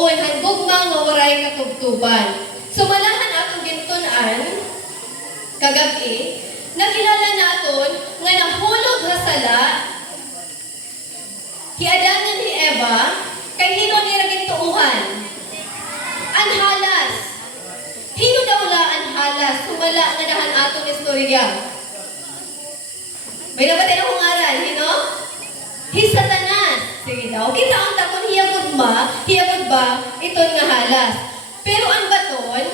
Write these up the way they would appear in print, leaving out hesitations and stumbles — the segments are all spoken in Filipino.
pagtuon handugma nga waray katugtuban. Sumalahan atong gintunan kagabi, nakilala naton nga nahulog nga sala hiadanan ni Eva kay hino niya gintuuhan. Ang halas. Hino daw la ang halas sumala nga dahan atong istorya. May nabatid akong aral, hino? Satanas. Sige daw. Kita ang takon hiyagod ba, iton nga halas. Pero ang baton,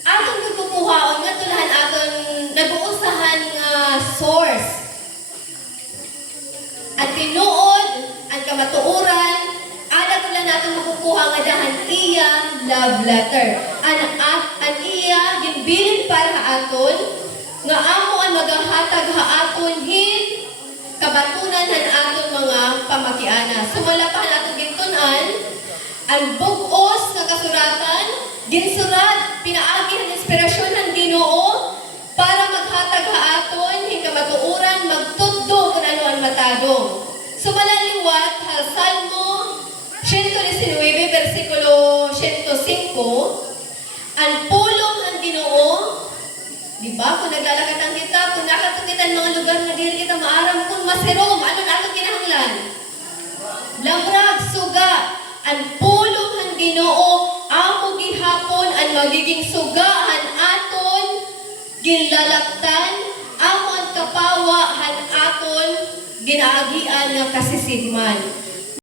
atong kukuhaon nga tulahan aton nag-uusahan nga source. Ang tinuod, ang kamatuuran, ada tula natin makukuha nga dahan iya love letter. Ang iya, ginbilin para aton, nga amo ang maghahatag haaton hin kabatunan han aton mga pamakiana. Sumala pa natin gintunan, ang bugos nga kasuratan, ginsurat, pinaagi ang inspirasyon ng Ginoo para maghatag haaton hin kamatuuran, magtuddo kung ano ang matadong. Sumalaliwat, Salmo 119, versikulo 105, ang pulong ang Ginoo. Diba? Kung naglalakatan kita, kung nakatukitan mga lugar na diri kita maaram, kung masirom, ano na ito kinahanglan? Lamrag, suga, ang pulong ang Ginoo, amo gihapon, ang magiging sugaan aton, ginlalaktan, amo ang kapawa, han aton, ginaagian ng kasisigman.